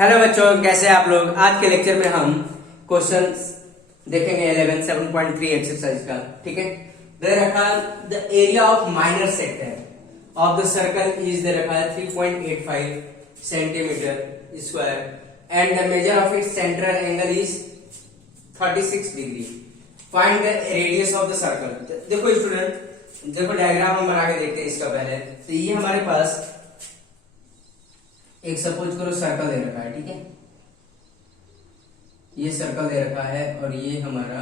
Hello बच्चों, कैसे हैं आप लोग। आज के लेक्चर में हम क्वेश्चन देखेंगे 11 7.3 एक्सरसाइज का। ठीक है, दे रखा the area of minor sector of the circle is they रखा है 3.85 centimetre square and the measure of its central angle is 36 degree. Find the radius of the circle. देखो स्टूडेंट, देखो डायग्राम हम बना के देखते हैं इसका पहले। तो ये हमारे पास एक सपोज करो सर्कल दे रखा है। ठीक है, ये सर्कल दे रखा है और ये हमारा,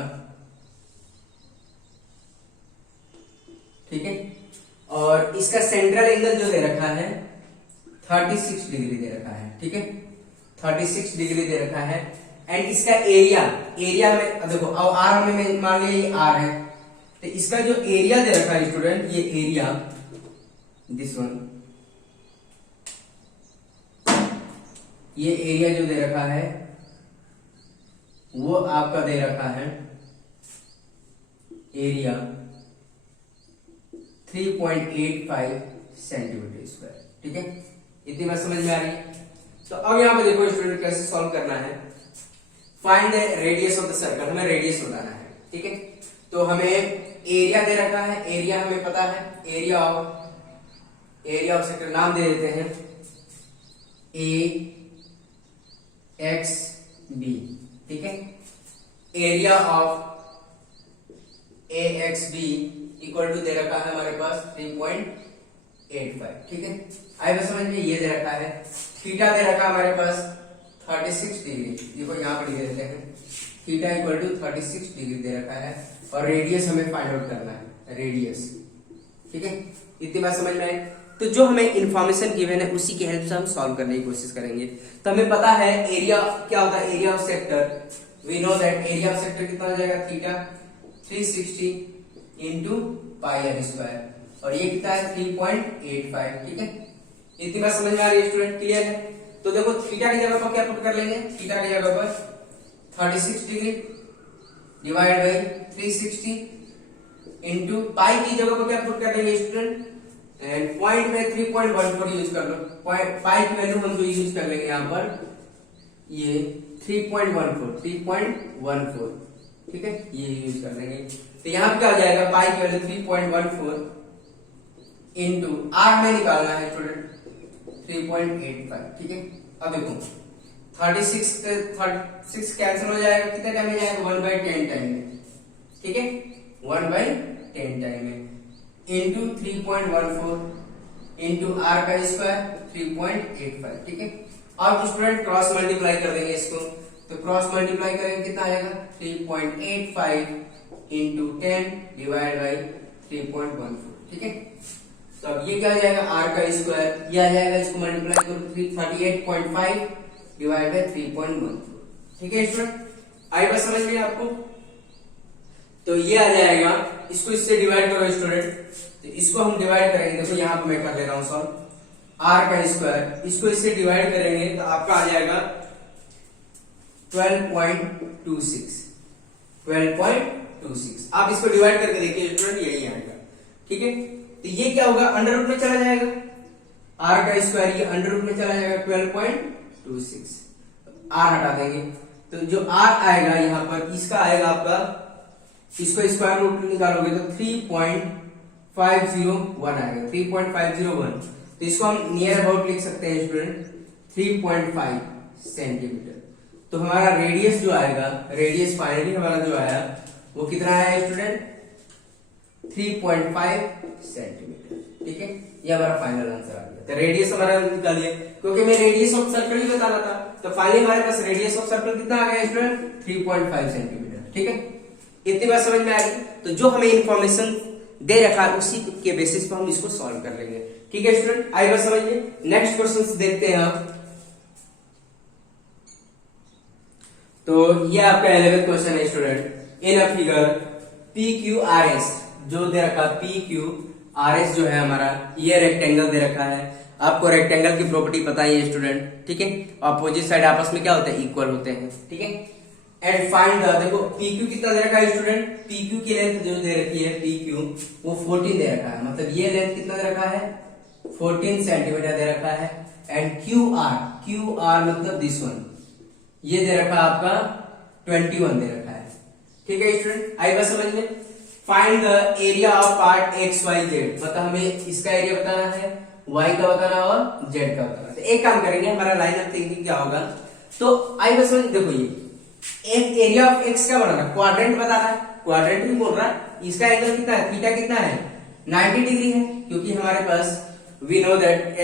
ठीक है, और इसका सेंट्रल एंगल जो दे रखा है 36 डिग्री दे रखा है। ठीक है, 36 डिग्री दे रखा है। एंड इसका एरिया में देखो, अब आर हमें मान लिया ये आर है, तो इसका जो एरिया दे रखा है स्टूडेंट, ये एरिया दिस वन, ये एरिया जो दे रखा है वो आपका दे रखा है एरिया 3.85 सेंटीमीटर स्क्वायर। ठीक है, इतनी बात समझ में आ रही है। तो अब यहां पे देखो स्टूडेंट, कैसे सॉल्व करना है। Find the radius of the circle, हमें रेडियस बताना है। ठीक है, तो हमें एरिया दे रखा है, एरिया हमें पता है, एरिया ऑफ सर्कल नाम दे देते हैं ए एक्स बी। ठीक है, area of A X B equal to दे रखा है हमारे पास 3.85। ठीक है, आए बस समझ में, ये दे रखा है। थीटा दे रखा है हमारे पास 36 डिग्री, देखो यहां पर लिख देते हैं, थीटा इक्वल टू 36 डिग्री दे रखा है। और रेडियस हमें फाइंड आउट करना है, रेडियस। ठीक है, इतनी बात समझ में आई। तो जो हमें इंफॉर्मेशन गिवन है उसी की हेल्प से हम सॉल्व करने की कोशिश करेंगे। तो हमें पता है एरिया क्या होता है, area of sector. We know that area of sector कितना हो जाएगा, theta 360 into pi R square, और ये कितना है 3.85। ठीक है, इतनी बात समझ में आ रही है स्टूडेंट, क्लियर है। तो देखो थीटा की जगह पर क्या पुट कर लेंगे, थीटा की जगह पर 36 डिग्री डिवाइड बाई 360 इंटू पाई की जगह पर क्या पुट कर लेंगे स्टूडेंट, एंड पॉइंट में 3.14 यूज कर लो। पाई की वैल्यू हम जो यूज कर लेंगे यहाँ पर, ये 3.14। ठीक है, ये यूज कर लेंगे। तो यहाँ पे क्या हो जाएगा, पाई की वैल्यू 3.14 इंटू आर में निकालना है स्टूडेंट 3.85। ठीक है, अब देखो 36 कैंसिल हो जाएगा, कितने टाइम में जाएगा, 1/10 टाइम में। ठीक है, 1/10 टाइम में इंटू 3.14 इंटू आर का स्क्वायर 3.85। ठीक है, अब स्टूडेंट क्रॉस मल्टीप्लाई कर देंगे इसको। तो क्रॉस मल्टीप्लाई करेंगे, कितना आएगा 3.85 इंटू 10 डिवाइड बाई 3.14। ठीक है, तो अब ये क्या आ जाएगा, आर का स्क्वायर, ये आ जाएगा, इसको मल्टीप्लाई करो 38.5 डिवाइड बाई 3.14। ठीक है स्टूडेंट, आई बात समझ में आपको। तो ये आ जाएगा, इसको इससे डिवाइड करो स्टूडेंट। तो इसको हम डिवाइड करेंगे, देखो यहां पे मैं कर ले रहा हूं सॉल्व, आर का स्क्वायर, इसको इससे डिवाइड करेंगे तो आपका आ जाएगा 12.26। आप इसको डिवाइड करके देखिए स्टूडेंट, यही आएगा। ठीक है, तो ये क्या होगा, अंडर रूट में चला जाएगा, आर का स्क्वायर ये अंडर रूट में चला जाएगा 12.26, आर हटा देंगे। तो जो आर आएगा यहां पर, इसका आएगा आपका, इसको स्क्वायर रूट निकालोगे तो 3.501 आएगा, 3.501। तो इसको हम नियर अबाउट लिख सकते हैं स्टूडेंट 3.5 सेंटीमीटर। तो हमारा रेडियस जो आएगा, रेडियस फाइनली हमारा जो आया वो कितना आया स्टूडेंट, 3.5 सेंटीमीटर। ठीक है, ये हमारा फाइनल आंसर आ गया। तो रेडियस हमारा निकालिए, क्योंकि मैं रेडियस ऑफ सर्कल ही बता रहा था। तो फाइनली हमारे पास रेडियस ऑफ सर्कल कितना आ गया स्टूडेंट, 3.5 सेंटीमीटर। ठीक है, इतनी बात समझ में आ रही। तो जो हमें इंफॉर्मेशन दे रखा है उसी के बेसिस पर हम इसको सॉल्व कर लेंगे। ठीक है स्टूडेंट, आई बात समझ में। नेक्स्ट क्वेश्चन देखते हैं आप। तो ये आपका 11th क्वेश्चन है student. In a figure PQRS जो दे रखा, PQRS जो है हमारा, ये रेक्टेंगल दे रखा है। आपको रेक्टेंगल की प्रॉपर्टी पता ही है स्टूडेंट। ठीक है, अपोजिट साइड आपस में क्या होते हैं, इक्वल होते हैं। ठीक है, एंड फाइंड द, देखो PQ कितना दे रखा है स्टूडेंट, PQ की लेंथ जो दे रखी है PQ वो 14 दे रखा है, मतलब ये लेंथ कितना दे रखा है 14 सेंटीमीटर दे रखा है। एंड क्यू आर मतलब दिस वन, ये दे रखा आपका 21 दे रखा है। ठीक है स्टूडेंट, आई बात समझ में। Find the area of part X Y Z, मतलब हमें इसका एरिया बताना है, y का बताना और z का बताना है। तो एक काम करेंगे, हमारा लाइन ऑफ थिंकिंग क्या होगा, तो आई बस समझ, देखो ये एक एरिया ऑफ x का बनाना, क्वाड्रेंट बताना है, क्वाड्रेंट भी बोल रहा है, इसका एंगल कितना है, थीटा कितना है, 90 डिग्री है, क्योंकि हमारे पास वी नो दैट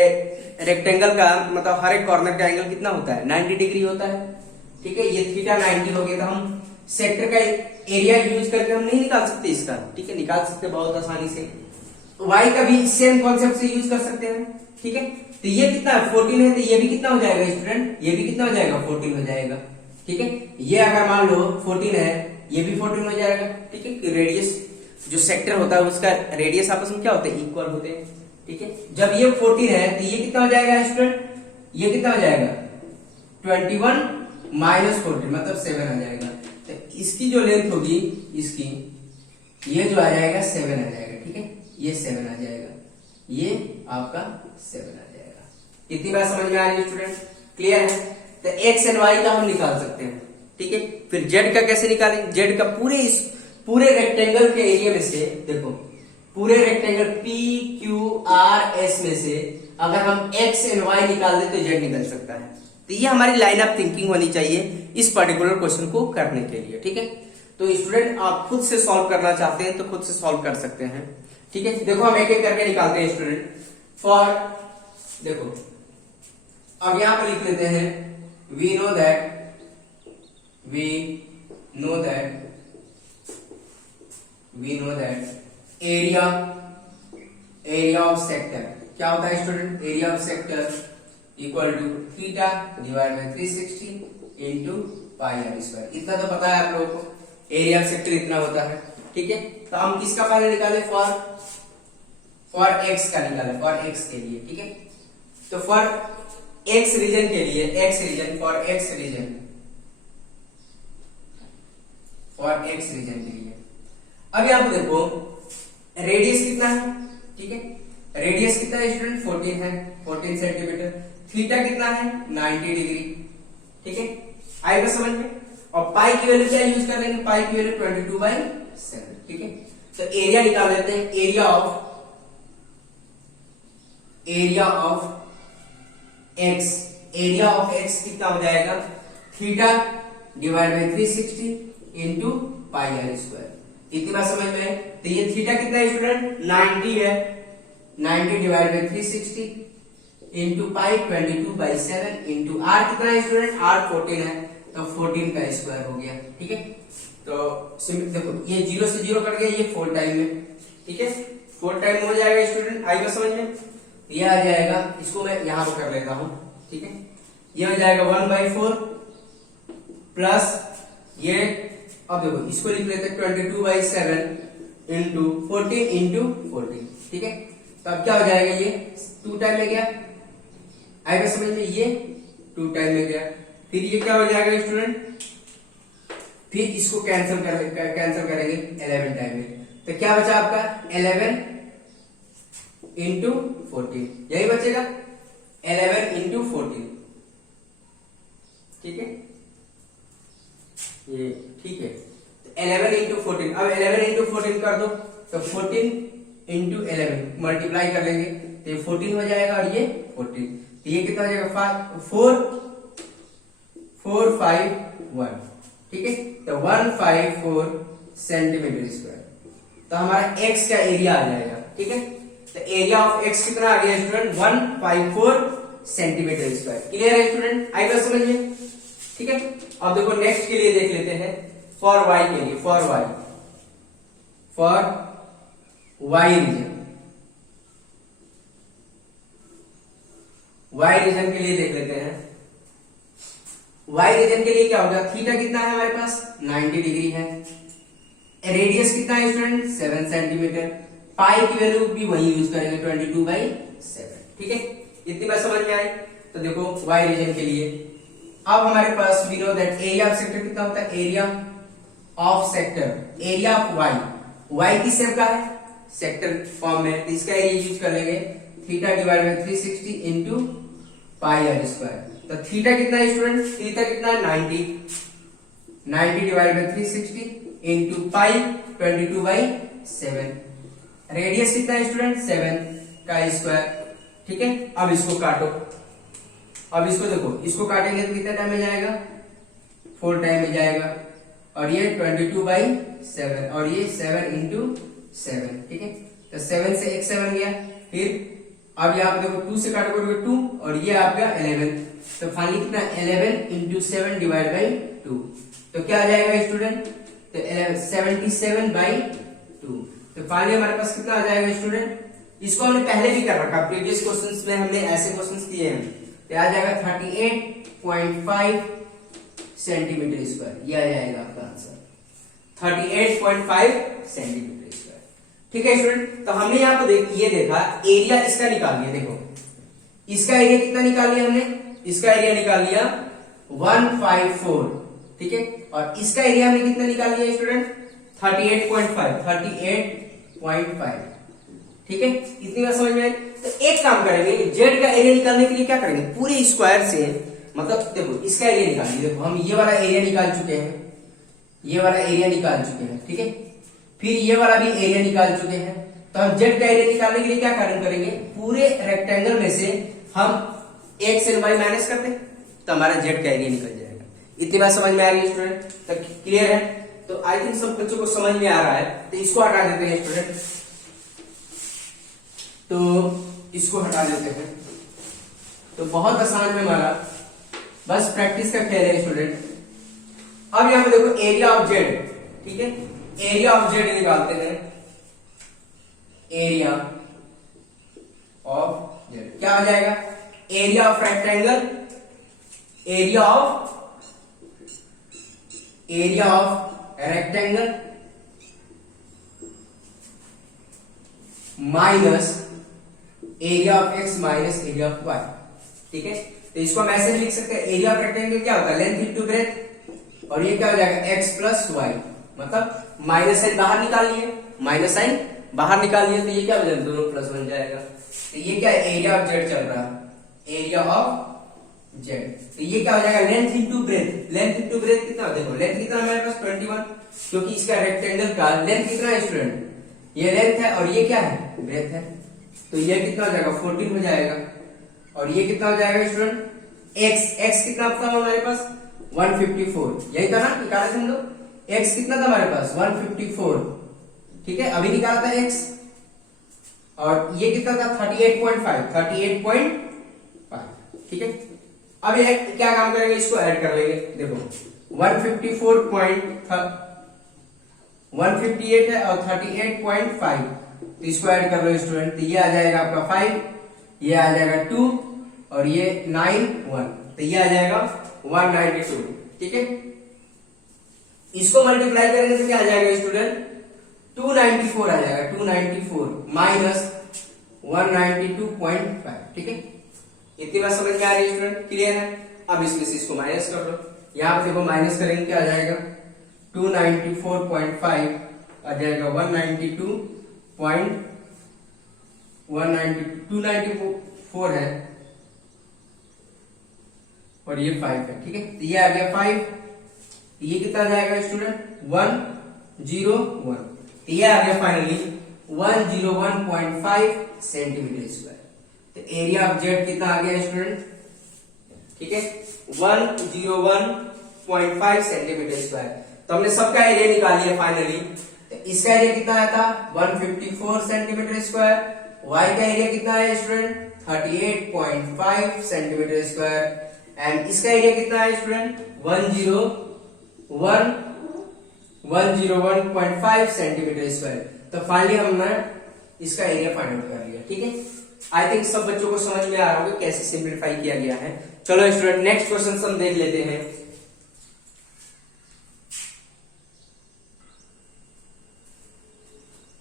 रेक्टेंगल का मतलब हर एक कॉर्नर का एंगल कितना होता है, 90 डिग्री होता है। ठीक है, ये थीटा 90 हो गया, तो हम सेक्टर का एरिया यूज करके हम नहीं निकाल सकते इसका, ठीक है, निकाल सकते बहुत आसानी से। y का भी सेम कॉन्सेप्ट से यूज कर सकते हैं। ठीक है, तो ये कितना है 14 है, तो ये भी कितना हो जाएगा स्टूडेंट, ये भी कितना हो जाएगा 14 हो जाएगा। ठीक है, ये अगर मान लो 14 है, ये भी 14 हो जाएगा। ठीक है, रेडियस जो सेक्टर होता है उसका रेडियस आपस में क्या होते हैं, इक्वल होते हैं। ठीक है, जब ये 14 है तो ये कितना हो जाएगा स्टूडेंट, ये कितना हो जाएगा 21 माइनस 14 मतलब 7 आ जाएगा। तो इसकी जो लेंथ होगी इसकी, ये जो आ जाएगा 7 आ जाएगा। ठीक है, ये 7 आ जाएगा, ये आपका 7 आ जाएगा। कितनी बार समझ में आ रही है स्टूडेंट, क्लियर है। तो एक्स एंड वाई का हम निकाल सकते हैं। ठीक है, फिर जेड का कैसे निकालें, जेड का पूरे रेक्टेंगल के एरिया में से, देखो पूरे rectangle P Q R S में से अगर हम एक्स एंड वाई निकाल दें तो जेड निकल सकता है। तो ये हमारी लाइन ऑफ थिंकिंग होनी चाहिए इस पर्टिकुलर क्वेश्चन को करने के लिए। ठीक है, तो स्टूडेंट आप खुद से सॉल्व करना चाहते हैं तो खुद से सॉल्व कर सकते हैं। ठीक है, देखो हम एक एक करके निकालते हैं स्टूडेंट। फॉर देखो अब यहां पर लिख लेते हैं, we know that area of sector क्या होता है student, area of sector equal to theta divide by 360 into pi R square. इतना तो पता है आप लोगों को, एरिया ऑफ सेक्टर इतना होता है। ठीक है, तो हम किसका पहले निकाले, फॉर एक्स का निकाले, फॉर एक्स के लिए। ठीक है, तो फॉर एक्स रीजन के लिए, फॉर एक्स रीजन के लिए अब यहां पर देखो रेडियस कितना है। ठीक है, रेडियस कितना है स्टूडेंट, 14 है, 14 सेंटीमीटर। थीटा कितना है 90 डिग्री। ठीक है, आएगा समझ में। और पाई की वैल्यू क्या यूज कर लेंगे, पाई की वैल्यू 22/7। ठीक है, तो एरिया निकाल लेते हैं, एरिया ऑफ एक्स कितना हो जाएगा, theta divide by 360 into pi R square. इतनी बात समझ में है। तो ये थीटा कितना है स्टूडेंट, 90 है, 90 divide by 360 into pi 22/7 into R कितना है स्टूडेंट, आर 14 है, तो 14 का स्क्वायर हो गया। ठीक है, तो देखो ये 0 से 0 कट गया, ये 4 टाइम में। ठीक है, 4 टाइम हो जाएगा स्टूडेंट, आएगा समझ में। ये आ जाएगा, इसको मैं यहां पर कर लेता हूं। ठीक है, ये हो जाएगा 1/4 प्लस ये, अब देखो इसको लिख लेते हैं 22/7 इंटू 14 इंटू 14। ठीक है, तो अब क्या हो जाएगा, ये 2 टाइम में गया, आएगा समझ में, ये 2 टाइम में गया। फिर ये क्या हो जाएगा स्टूडेंट, फिर इसको कैंसिल करेंगे 11 टाइम में, तो क्या बचा आपका 11 इंटू 14, यही बचेगा 11 इंटू 14। ठीक है, ये ठीक है, 11 इंटू 14। अब 11 इंटू 14 कर दो, तो 14 इंटू 11 मल्टीप्लाई कर लेंगे तो ये 14 हो जाएगा और ये 14, तो ये कितना हो जाएगा 4 5 1। ठीक है, तो 154 सेंटीमीटर स्क्वायर। तो हमारा एक्स का एरिया आ जाएगा। ठीक है, तो एरिया ऑफ एक्स कितना आ गया स्टूडेंट, 154 सेंटीमीटर स्क्वायर। क्लियर है स्टूडेंट, आई बात समझ में। ठीक है, अब देखो नेक्स्ट के लिए देख लेते हैं, फॉर वाई के लिए, for Y region, Y region के लिए देख लेते हैं। वाई रीजन के लिए क्या होगा, थीटा कितना है हमारे पास 90 डिग्री है, रेडियस कितना है स्टूडेंट 7 सेंटीमीटर, पाई की वैल्यू भी वही यूज करेंगे 22/7। ठीक है, इतनी बात समझ में आई। तो देखो वाई रीजन के लिए अब हमारे पास we know that area of sector कितना होता है, area of sector, area of Y, Y किस शेप का है सेक्टर फॉर्म में, तो इसका एरिया यूज कर लेंगे theta divide by 360 into pi R square. तो थीटा कितना है स्टूडेंट, थीटा कितना है 90, 90 divide by 360 into pi 22/7। Radius कितना है स्टूडेंट 7 का स्क्वायर। ठीक है, अब इसको काटो, अब इसको देखो, इसको काटेंगे तो कितना टाइम में जाएगा 4 टाइम में जाएगा, और ये 22/7 और ये 7 इंटू 7। ठीक है, तो 7 से एक 7 गया, फिर अब यहाँ पे देखो 2 से काटोगे 2 और ये आपका 11, तो फाइनली कितना 11 इंटू 7 डिवाइड बाई 2, तो क्या आ जाएगा स्टूडेंट, तो 77/2। तो फाइनली हमारे पास कितना आ जाएगा स्टूडेंट, इसको हमने पहले भी कर रखा, प्रीवियस क्वेश्चंस में हमने ऐसे क्वेश्चंस किए हैं, तो आ जाएगा 38.5 सेंटीमीटर स्क्वायर, ये आ जाएगा आपका आंसर 38.5 सेंटीमीटर स्क्वायर। ठीक है स्टूडेंट, तो हमने यहाँ पे ये देखा एरिया इसका निकाल लिया, देखो इसका एरिया कितना निकाल लिया हमने, इसका एरिया निकाल लिया 154। ठीक है, और इसका एरिया हमने कितना निकाल लिया स्टूडेंट 38.5। ठीक है, इतनी बात समझ में आई। तो एक काम करेंगे, जेड का एरिया निकालने के लिए क्या करेंगे, पूरे स्क्वायर से, मतलब देखो इसका एरिया निकालिए, देखो हम ये वाला एरिया निकाल चुके हैं, ये वाला एरिया निकाल चुके हैं। ठीक है, फिर ये वाला भी एरिया निकाल चुके हैं, तो हम जेड का एरिया निकालने के लिए क्या कारण करेंगे, पूरे रेक्टेंगल में से हम x and y माइनस कर दें, तो हमारा जेड का एरिया निकल जाएगा। इतनी बात समझ में आ रही है स्टूडेंट, तो क्लियर है। तो आई थिंक सब बच्चों को समझ में आ रहा है, तो इसको हटा देते हैं स्टूडेंट, तो इसको हटा देते हैं, तो बहुत आसान है हमारा, बस प्रैक्टिस का खेल है स्टूडेंट। अब यहां पे देखो एरिया ऑफ जेड, ठीक है, एरिया ऑफ जेड निकालते हैं, एरिया ऑफ जेड क्या हो जाएगा, area of rectangle, area of rectangle minus area of X minus area of Y. ठीक है, तो इसको हम ऐसे लिख सकते हैं, एरिया ऑफ रेक्टेंगल क्या होता है, लेंथ इंटू ब्रेथ, और ये क्या हो जाएगा एक्स प्लस वाई, मतलब माइनस साइन बाहर निकाल लिए, माइनस साइन बाहर निकाल लिए, तो ये क्या हो जाएगा, दोनों प्लस बन जाएगा। तो ये क्या है, एरिया ऑफ जेड चल रहा है, एरिया ऑफ जेड, तो ये क्या हो जाएगा, length into breadth, length into breadth कितना, देखो लेंथ कितना हमारे पास 21, क्योंकि इसका रेक्टेंगल का लेंथ कितना है स्टूडेंट, ये लेंथ है और ये क्या है, ब्रेथ है, तो ये कितना हो जाएगा 14 हो जाएगा, और ये कितना हो जाएगा स्टूडेंट, x कितना था हमारे पास 154, यही था ना, निकाले थे हम लोग, x कितना था हमारे पास 154। ठीक है, अभी निकाला था x, और ये कितना था 38.5। ठीक है, अब ये क्या काम करेंगे, इसको ऐड कर लेंगे, देखो 158 है और 38.5, तो इसको ऐड कर लो स्टूडेंट, तो ये आ जाएगा आपका 5, ये आ जाएगा 2 और ये 9 1, तो ये आ जाएगा 192। ठीक है, इसको मल्टीप्लाई करेंगे तो क्या आ जाएगा स्टूडेंट 294 आ जाएगा, 294 माइनस 192.5। ठीक है, इतनी बात समझ में आ रही है स्टूडेंट, क्लियर है। अब इसमें से इसको माइनस कर लो, यहां पे देखो माइनस करेंगे क्या आ जाएगा 294.5 आ जाएगा 294 है और ये 5 है। ठीक है, तो ये आ गया 5, ये कितना आ जाएगा स्टूडेंट 101, तो ये आ गया फाइनली 101.5 सेंटीमीटर स्क्वायर। तो एरिया ऑफ जेड कितना आ गया स्टूडेंट, ठीक है 101.5 सेंटीमीटर स्क्वायर। तो हमने सबका एरिया निकाल लिया फाइनली, तो इसका एरिया कितना आया था 154 सेंटीमीटर स्क्वायर, वाई का एरिया कितना है स्टूडेंट 38.5 सेंटीमीटर स्क्वायर, एंड इसका एरिया कितना है स्टूडेंट 101.5 सेंटीमीटर स्क्वायर। तो फाइनली हमने इसका एरिया फाइंड आउट कर लिया। ठीक है, आई थिंक सब बच्चों को समझ में आ रहा होगा कैसे सिंप्लीफाई किया गया है। चलो स्टूडेंट नेक्स्ट क्वेश्चन हम देख लेते हैं।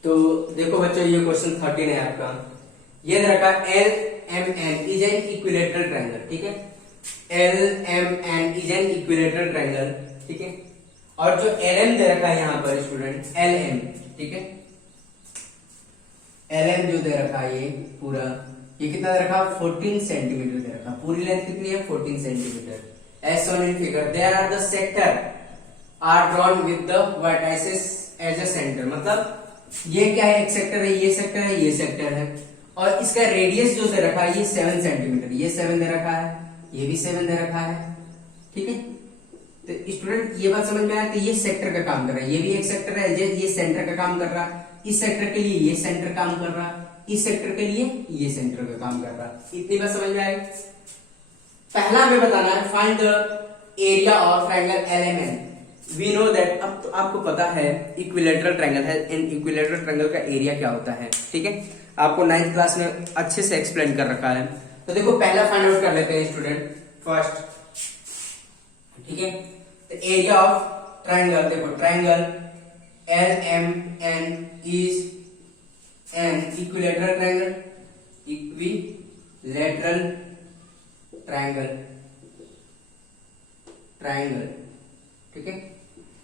तो देखो बच्चों, ये क्वेश्चन 13 है आपका, ये दे रखा LMN is an equilateral triangle. ठीक है, LMN is an equilateral triangle. ठीक है, और जो LM दे रखा है यहां पर स्टूडेंट LM, ठीक है LM जो दे रखा है ये पूरा, ये कितना दे रखा, 14 सेंटीमीटर दे रखा। पूरी लेंथ कितनी है, 14 centimetre. As shown in figure there are the sector are drawn with the vertices as a centre. मतलब ये क्या है, एक सेक्टर है, ये सेक्टर है, ये सेक्टर है, और इसका रेडियस जो दे रखा है ये 7 सेंटीमीटर, ये 7 दे रखा है, ये भी 7 दे रखा है। ठीक है, तो स्टूडेंट ये बात समझ में आया, तो ये सेक्टर का काम कर रहा है, ये भी एक सेक्टर है, ये सेंटर का काम कर रहा है। इस सेक्टर के लिए ये सेंटर काम कर रहा है, इस सेक्टर के लिए ये सेंटर का काम कर रहा है। इतनी बात समझ में आई। पहला हमें बताना है find the area of triangle LMN। We know that, अब तो आपको पता है इक्विलैटरल ट्रायंगल है, इन इक्विलैटरल ट्रायंगल का एरिया क्या होता है। ठीक है, आपको 9th क्लास में अच्छे से एक्सप्लेन कर रखा है। तो देखो पहला फाइंड आउट कर लेते हैं स्टूडेंट फर्स्ट। ठीक है, तो एरिया ऑफ ट्रायंगल, देखो triangle LMN is an equilateral triangle, equilateral triangle. ठीक है,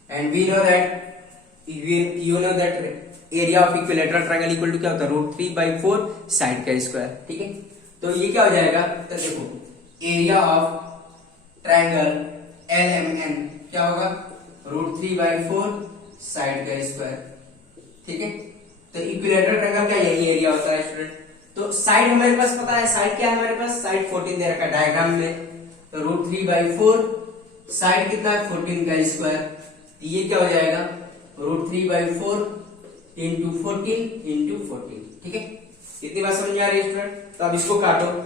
and we know that, you know that area of equilateral triangle equal to क्या होता है, √3/4 साइड का स्क्वायर। ठीक है, तो ये क्या हो जाएगा, तो देखो एरिया ऑफ ट्रायंगल LMN क्या होगा, √3/4 साइड का स्क्वायर। ठीक है, तो इक्विलैटरल ट्रायंगल का यही एरिया होता है स्टूडेंट। तो साइड हमारे पास पता है, साइड क्या है हमारे पास, साइड 14 दे रखा है डायग्राम में, तो √3/4 साइड कितना है, 14 का स्क्वायर। ये क्या हो जाएगा, √3/4 इंटू 14। ठीक है, इतनी बात समझ में आ रही है स्टूडेंट। तो अब इसको काटो,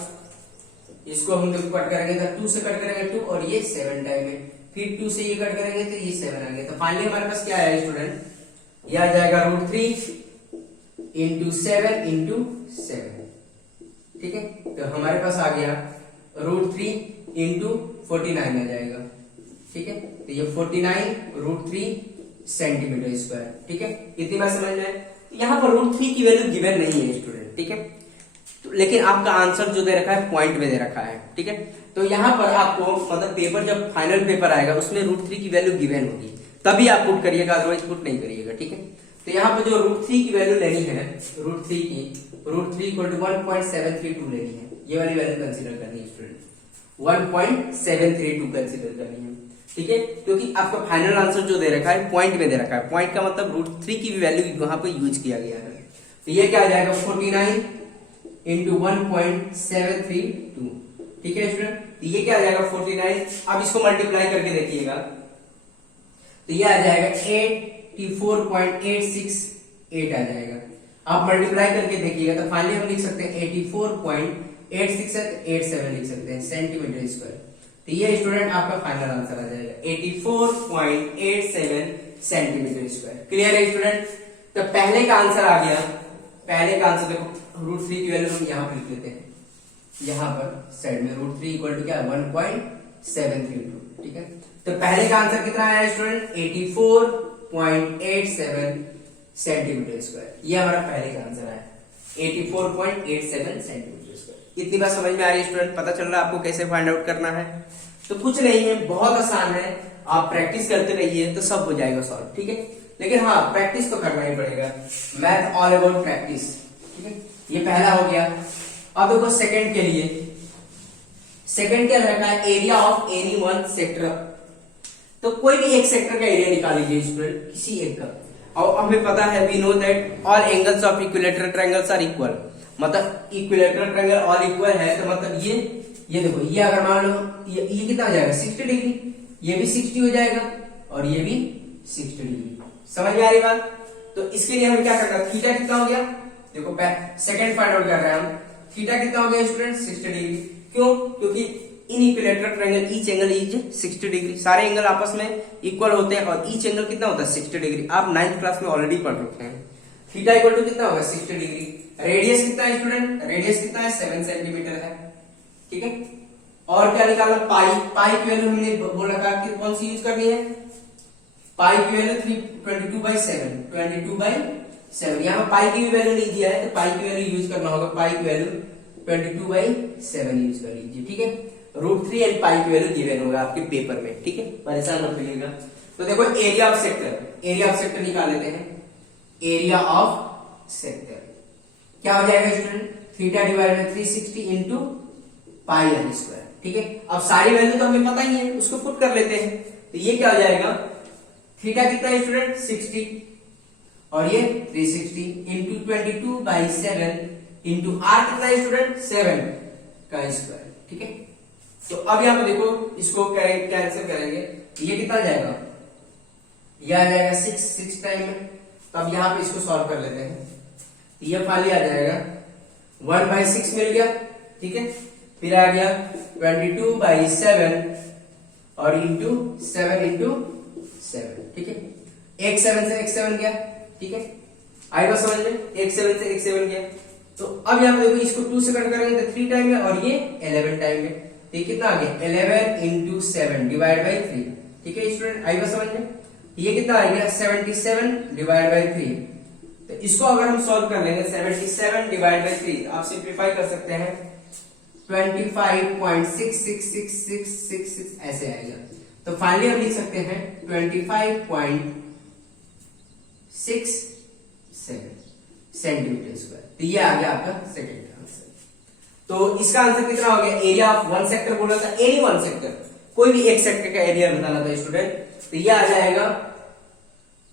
इसको हम देखो कट करेंगे तो 2 से कट करेंगे 2, और ये 7 टाइम है, फिर 2 से ये कट करेंगे तो ये 7 आ गया। तो फाइनली हमारे पास क्या है स्टूडेंट, ये आ जाएगा √3 इंटू 7 इंटू 7। ठीक है, तो हमारे पास आ गया √3 इंटू 49 आ जाएगा। ठीक है, तो ये 49 √3 सेंटीमीटर स्क्वायर। ठीक है, इतनी बात समझ में आए। यहाँ पर √3 की वैल्यू गिवन नहीं है स्टूडेंट। ठीक है, तो लेकिन आपका आंसर जो दे रखा है पॉइंट में दे रखा है। ठीक है, तो यहाँ पर आपको मतलब पेपर जब फाइनल पेपर आएगा उसमें √3 की वैल्यू गिवन होगी, तभी आप पुट करिएगा, अदरवाइज पुट नहीं करिएगा। ठीक है, तो यहाँ पर जो √3 की वैल्यू लेनी है, √3 इक्वल टू 1.732 लेनी है, ये वाली वैल्यू कंसीडर करनी है स्टूडेंट, 1.732 कंसीडर करनी है। ठीक है, क्योंकि आपका फाइनल आंसर जो दे रखा है पॉइंट में दे रखा है, पॉइंट का मतलब √3 की वैल्यू यहाँ पे यूज किया गया है। तो ये क्या आ जाएगा, 49 इंटू 1.732। ठीक है स्टूडेंट, तो ये क्या आ जाएगा 49। अब इसको मल्टीप्लाई करके देखिएगा, तो ये आ जाएगा 84.868 आ जाएगा। आप मल्टीप्लाई करके देखिएगा तो फाइनली हम लिख सकते हैं 84.86 है, 87 लिख सकते हैं सेंटीमीटर स्क्वायर। तो ये स्टूडेंट आपका फाइनल आंसर आ जाएगा 84.87 सेंटीमीटर स्क्वायर। क्लियर है स्टूडेंट। तो पहले का आंसर आ गया, पहले का आंसर देखो √3 की वैल्यू हम यहाँ पर लिख लेते हैं, यहाँ पर साइड में √3 इक्वल टू क्या है 1.732। ठीक है, तो पहले का आंसर कितना आया स्टूडेंट 84.87 सेंटीमीटर स्क्वायर। ये हमारा पहले का आंसर आया 84.87 सेंटीमीटर स्क्वायर। इतनी बात समझ में आ रही है स्टूडेंट, पता चल रहा है आपको कैसे फाइंड आउट करना है। तो कुछ नहीं है, बहुत आसान है, आप प्रैक्टिस करते रहिए तो सब हो जाएगा सॉल्व। ठीक है, लेकिन हाँ प्रैक्टिस तो करना ही पड़ेगा, मैथ ऑल अबाउट प्रैक्टिस। ठीक है, ये पहला हो गया। अब देखो सेकंड के लिए, सेकंड क्या रखा है, area of any one sector. तो कोई भी एक सेक्टर का एरिया निकाल लीजिए स्टूडेंट, किसी एक का। और हमें पता है we know that all angles of equilateral triangles are equal, मतलब इक्विलैटरल ट्रायंगल ऑल इक्वल है, तो मतलब ये देखो, ये अगर मान लो ये कितना हो जाएगा 60 डिग्री, ये भी 60 हो जाएगा और ये भी 60 डिग्री। समझ में आ रही बात। तो इसके लिए हमें क्या करना है, थीटा कितना हो गया, देखो सेकंड फाइंड आउट कर रहे हैं हम, थीटा कितना हो गया स्टूडेंट 60 डिग्री। क्यों, क्योंकि in equilateral triangle each angle is 60 degree, सारे एंगल आपस में इक्वल होते हैं और ईच एंगल कितना होता है 60 डिग्री। आप 9th क्लास में ऑलरेडी पढ़ रखे हैं। थीटा इक्वल टू कितना होगा 60 डिग्री। रेडियस कितना है स्टूडेंट, रेडियस कितना है 7 सेंटीमीटर है। ठीक है, और क्या निकालना, पाई की वैल्यू हमने बोल रखा कि कौन सी यूज करनी है, पाई की वैल्यू 22/7, 22/7। यहाँ पाई की भी वैल्यू नहीं दिया है तो पाई की वैल्यू यूज करना होगा, पाई की वैल्यू 22/7 यूज कर लीजिए। ठीक है, √3 एंड पाई की वैल्यू गिवन होगा आपके पेपर में। ठीक है, परेशान मत होइएगा। तो देखो एरिया ऑफ सेक्टर निकाल लेते हैं। एरिया ऑफ सेक्टर क्या हो जाएगा student, theta divide by 360 into pi R square. ठीक है, अब सारी वैल्यू तो हमें पता ही है, उसको पुट कर लेते हैं। तो ये क्या हो जाएगा, थीटा कितना है स्टूडेंट 60 और ये 360 इंटू 22/7 इंटू आर कितना है स्टूडेंट 7 का स्क्वायर। ठीक है, तो अब यहां पर देखो इसको कैंसिल करेंगे, ये कितना जाएगा, ये आ जाएगा 6 टाइम में। तो अब यहां पे इसको सॉल्व कर लेते हैं। ये फाइनली आ जाएगा 1/6 मिल गया। ठीक है, फिर आ गया 22/7 और इंटू 7 इंटू 7। ठीक है, एक 7 से एक 7 गया। ठीक है, आएगा समझ में, एक 7 से एक 7 गया। तो अब यहाँ पे देखो इसको 2 से कट करेंगे तो 3 टाइम में और ये 11 टाइम में। तो ये कितना आ गया 11 इंटू 7 डिवाइड बाई 3। ठीक है स्टूडेंट, आएगा समझ में, ये कितना आ गया 77 डिवाइड बाई 3। तो इसको अगर हम सॉल्व कर लेंगे 77 डिवाइड बाई 3, आप सिंप्लीफाई कर सकते हैं 25.666666 ऐसे आएगा। तो फाइनली हम लिख सकते हैं 25.67 सेंटीमीटर स्क्वायर। तो ये आ गया आपका सेकंड आंसर। तो इसका आंसर कितना हो गया, एरिया ऑफ वन सेक्टर बोला था, एनी वन सेक्टर, कोई भी एक सेक्टर का एरिया बताना था स्टूडेंट। तो ये आ जाएगा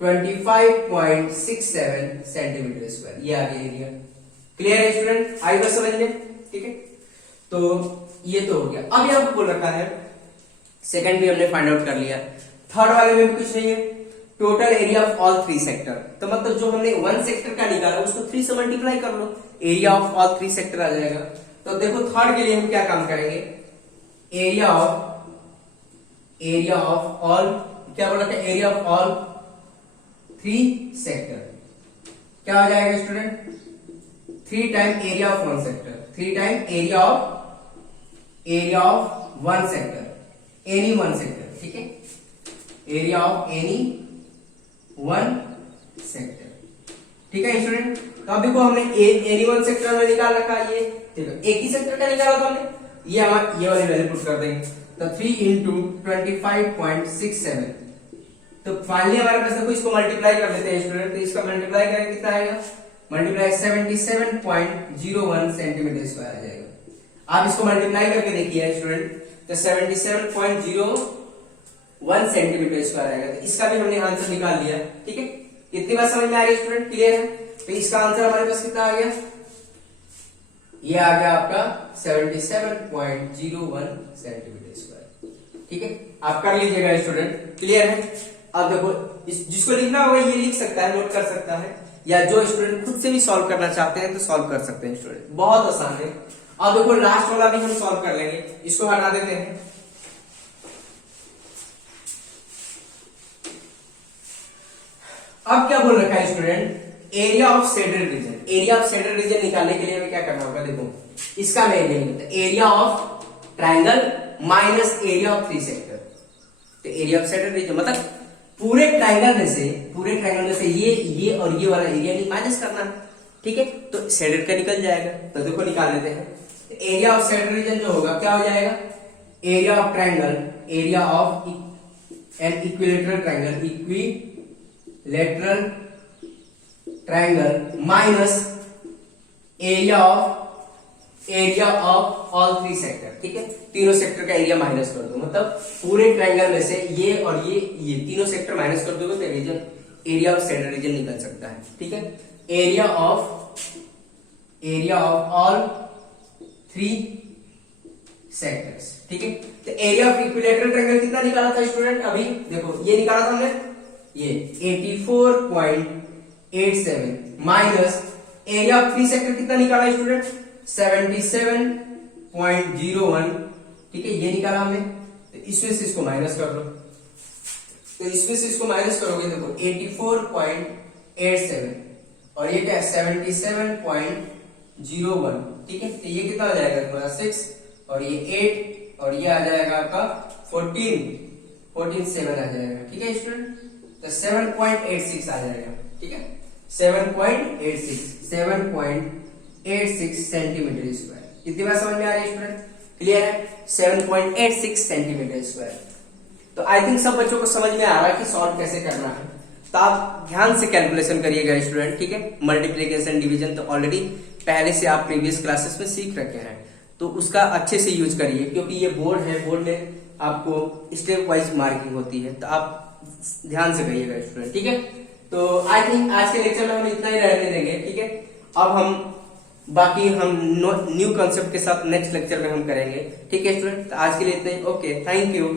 25.67 सेंटीमीटर स्क्वायर, ये आ गया एरिया। क्लियर है स्टूडेंट, आएगा समझ में। ठीक है, तो ये तो हो गया। अब यहां पर बोल रखा है सेकंड भी हमने फाइंड आउट कर लिया, थर्ड वाले में भी कुछ नहीं है, total area of all 3 sector. तो मतलब जो हमने वन सेक्टर का निकाला उसको 3 से मल्टीप्लाई कर लो, एरिया ऑफ ऑल 3 सेक्टर आ जाएगा। तो देखो थर्ड के लिए हम क्या काम करेंगे, एरिया ऑफ ऑल, क्या बोला था, एरिया ऑफ ऑल 3 सेक्टर क्या हो जाएगा student, 3 time area of one sector, 3 time area of one sector, any one sector. ठीक है, area of any one sector. ठीक है स्टूडेंट, तो अभी को हमने एनी वन सेक्टर में निकाल रखा है, ये देखो एक ही सेक्टर का निकाला था हमने, ये वाली वैल्यू पुट कर देंगे। तो 3 इंटू 25.67। तो फाइनली हमारे पास देखो इसको मल्टीप्लाई कर देते हैं स्टूडेंट। तो इसका मल्टीप्लाई करेंगे कितना आएगा, मल्टीप्लाई 77.01 सेंटीमीटर स्क्वायर आ जाएगा। आप इसको मल्टीप्लाई करके देखिए स्टूडेंट, तो 77.01 सेंटीमीटर स्क्वायर आएगा। तो इसका भी हमने आंसर निकाल लिया। ठीक है, इतनी बात समझ में आ रही है स्टूडेंट, क्लियर है। तो इसका आंसर हमारे पास कितना आ गया, ये आ गया आपका 77.01 सेंटीमीटर स्क्वायर। ठीक है, आप कर लीजिएगा स्टूडेंट, क्लियर है। अब देखो जिसको लिखना होगा ये लिख सकता है, नोट कर सकता है, या जो स्टूडेंट खुद से भी सॉल्व करना चाहते हैं तो सॉल्व कर सकते हैं स्टूडेंट, बहुत आसान है। अब देखो लास्ट वाला भी हम सॉल्व कर लेंगे, इसको हटा देते हैं। अब क्या बोल रखा है student, area of shaded reason. Area of shaded reason निकालने के लिए हमें क्या करना होगा, देखो इसका मैं area of triangle minus area of 3 sector. तो एरिया ऑफ शेडेड रीजन मतलब पूरे ट्राइंगल में से ये और ये वाला एरिया नहीं माइनस करना है। ठीक है, तो शेडेड का निकल जाएगा। तो देखो निकाल लेते हैं। एरिया ऑफ शेडेड रीजन जो होगा क्या हो जाएगा, area of triangle, area of an equilateral triangle, equilateral triangle minus area of all 3 sector. ठीक है, तीनों सेक्टर का एरिया माइनस कर दो, मतलब पूरे ट्राइंगल में से ये और ये तीनों सेक्टर माइनस कर दोगे तो region, area of shaded region निकल सकता है। ठीक है, एरिया ऑफ ऑल 3 सेक्टर्स। ठीक है, तो एरिया ऑफ इक्विलेटरल ट्रायंगल कितना निकाला था स्टूडेंट, अभी देखो ये निकाला था हमने, ये 84.87 माइनस एरिया ऑफ 3 सेक्टर कितना निकाला स्टूडेंट, 77.01। ठीक है, ये निकाला हमने। तो इसमें से इसको माइनस कर लो, तो इसमें से इसको माइनस करोगे, देखो 84.87 और ये क्या है 77.01। ठीक है, तो ये कितना हो जाएगा तुम्हारा 6 और ये 8 और ये आ जाएगा आपका 14.7 आ जाएगा। ठीक है स्टूडेंट, तो 7.86 आ जाएगा। ठीक है, 7.86 सेंटीमीटर स्क्वायर। कितनी बार समझ में आ रही है स्टूडेंट, क्लियर है, 7.86 सेंटीमीटर स्क्वायर। तो आई थिंक सब बच्चों को समझ में आ रहा है कि सॉल्व कैसे करना है। तो आप ध्यान से कैलकुलेशन करिएगा स्टूडेंट, ठीक है। मल्टीप्लीकेशन डिवीजन तो ऑलरेडी पहले से आप प्रीवियस क्लासेस में सीख रखे हैं, तो उसका अच्छे से यूज करिए, क्योंकि ये बोर्ड है, बोर्ड में आपको स्टेप वाइज मार्किंग होती है, तो आप ध्यान से करिएगा स्टूडेंट, ठीक है। तो आई थिंक आज के लेक्चर में हम इतना ही रहने देंगे, ठीक है। अब हम बाकी हम न्यू कॉन्सेप्ट के साथ नेक्स्ट लेक्चर में हम करेंगे, ठीक है स्टूडेंट। तो आज के लिए इतना ही, ओके, थैंक यू।